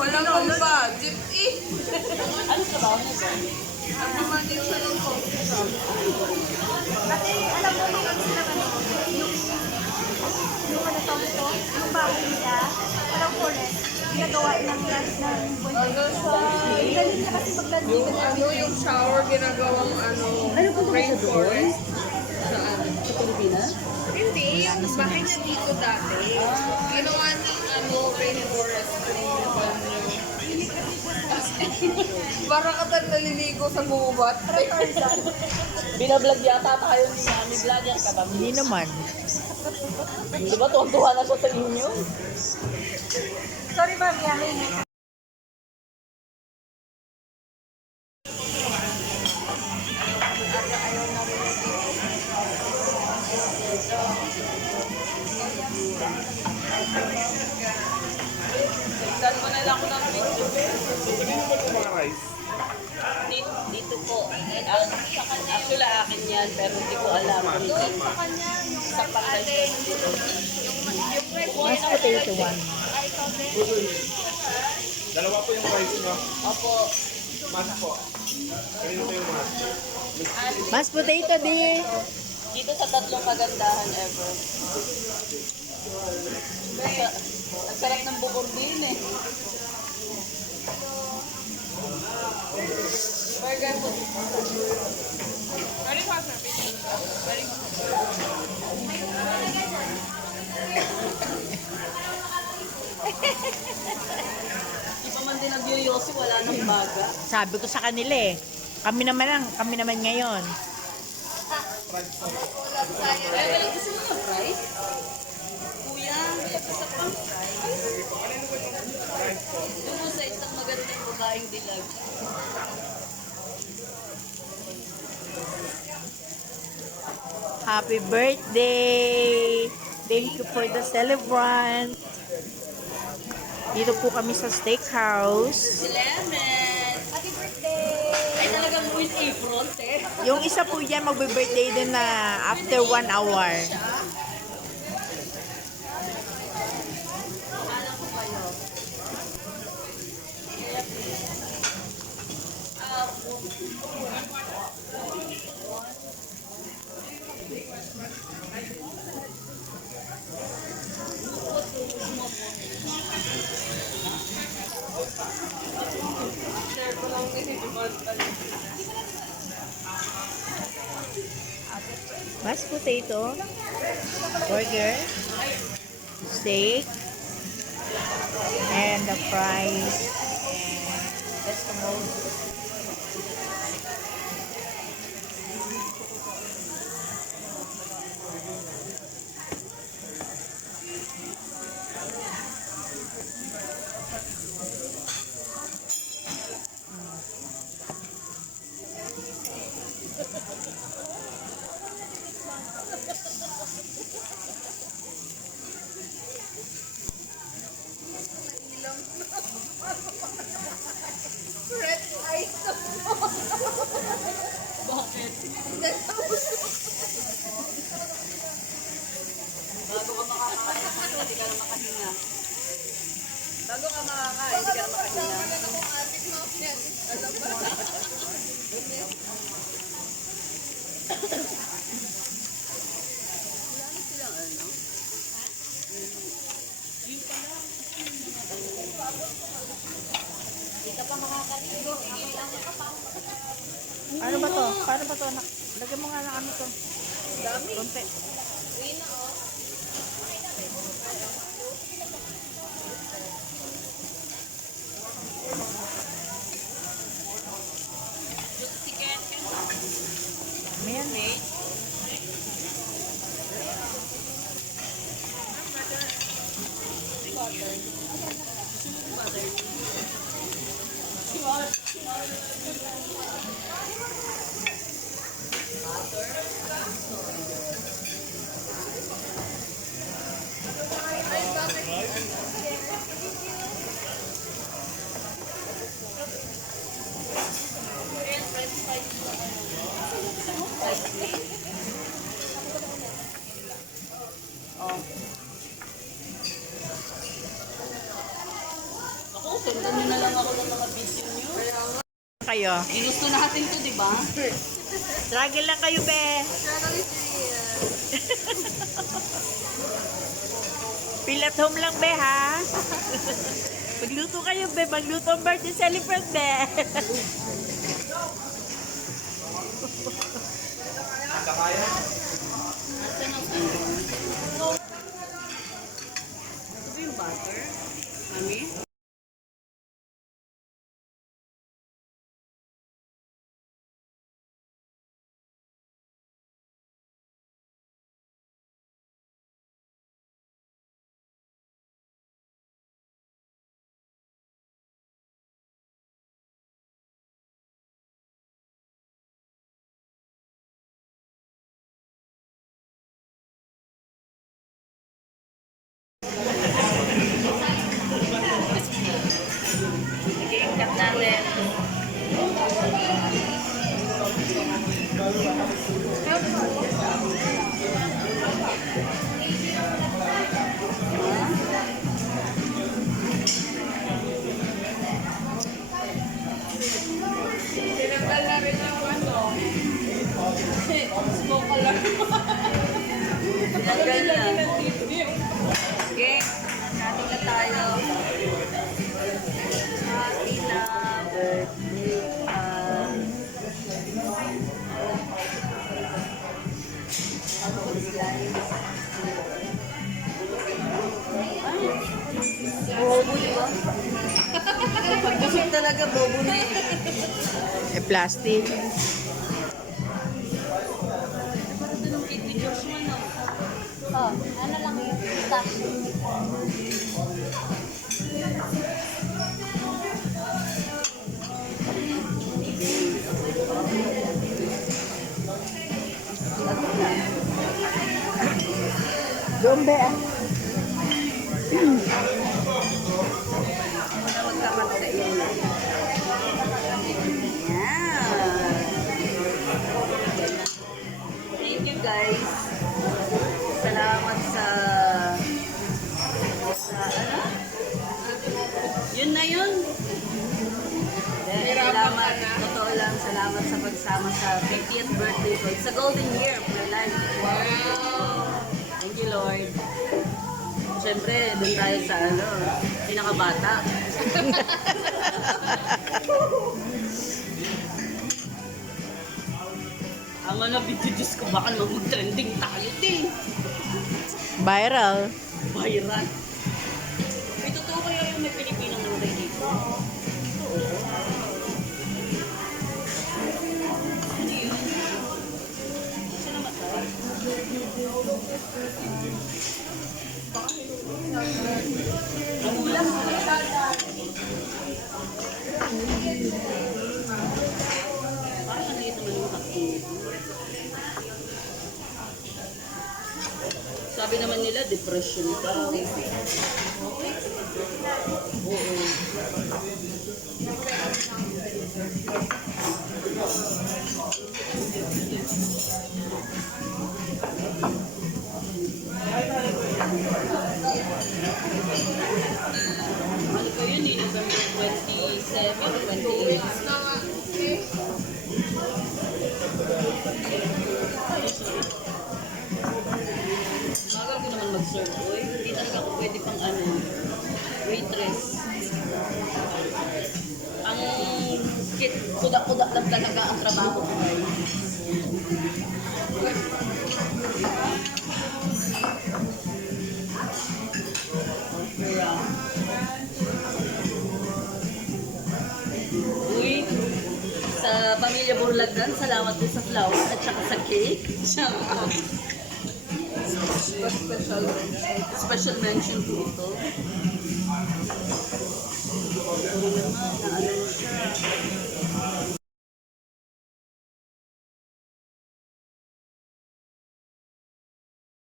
Walang kong budget eh. Ano trabaho niya ba? Ako man din siya ng coffee shop. Kasi alam mo nung ano sila ano, yung ano tawag ito, yung bahay nila, walang forest, ginagawa ng glass ng Ano siya? Galing niya kasi maglandigan. Yung ano, yung shower ginagawang ano, rainforest. Saan? Sa Pilipinas? Hindi, yung bahay niya dito dati. Ginawa ng ano, rainforest. Parang ka naliligo sa gubat. Binablog yata tayo ni Mami Vlogger ka ba? Hindi naman. Di ba tuwan-tuwa na siya sa inyo? Sorry ma'am, yamin. Saan mo na lang ako ng picture? Dito po. Actually, akin yan, pero hindi ko alam. Sa kanya, yung Sa pangkasyon. Mas potato one. Dalawa po yung price nyo. Opo. Mas po. Kanino po yung mas? Mas potato di. Dito sa tatlong kagandahan ever. Ang sarap ng bukor din eh. Burger po. Very fast, very Di pa man din nagyoyosi, wala nang baga. Sabi ko sa kanila eh. Kami naman ngayon. Ay, wala gusto mo ng fries? Kuya, gusto sa pang fries. Doon mo sa isang magandang babaeng dilag. Happy birthday! Thank you for the celebrant. Dito po kami sa steakhouse. Lemon! happy birthday! Ay, talagang with apron, eh. Yung isa po dyan magbe-birthday din na after 1 hour. Akala ko kayo. share ko lang ni Mashed potato, burger, steak, and the fries, and vegetables. red eyes. Bakit? Bago ka makakain, hindi ka na makahinga. Bago ka makakain, hindi ka na makahinga. Alam ba? Silang ano? Ano ba to? Paano ba to, anak? Lagyan mo nga ng ano to. Dami. Konti. Ayan. Oh. kayo. Ginusto natin to, di ba? Struggle lang kayo, be. Feel at home lang, be, ha? Magluto kayo, be. Magluto ang birthday celebrant, be. Asan ang ano? Ito ba yung butter? Mami? Sige, cut natin. Tinanggal na rin yung ano. Smoke alarm. Tinanggal na. Okay, natin na tayo. Happy na birthday. Bobo, di ba? Pag-busog talaga, bobo na eh. Eh, plastic. Oh, ano lang yun? Stop. Doon, be, ah. Muna magkakat sa iyo. Yan. Thank you guys. Salamat sa ano? Yun na yun. Salamat. Totoo lang. Salamat sa pagsama sa 50th birthday ko. It's a golden year of my life. Wow. Thank you, Lord. Siyempre, dun tayo sa ano, pinakabata. Ang ano, video Diyos ko, baka naman mag-trending tayo din. Viral. Viral. May totoo kaya yung may Pilipinang nanay dito? Ano yun? Saan namatay? Nagulang. Parang naliit naman yung hapon. Sabi naman nila, depression daw. Oo. Ano ko yun, November 27, 28. Na nga. Okay. Bagal ko naman mag-serve, oy. Hindi talaga ako pwede pang ano, waitress. Ang kuda-kuda lang talaga ang trabaho ko. Uy, sa pamilya Burlagdan, salamat din sa flower at saka sa cake. Special mention po ito. Ano naman, na ano siya.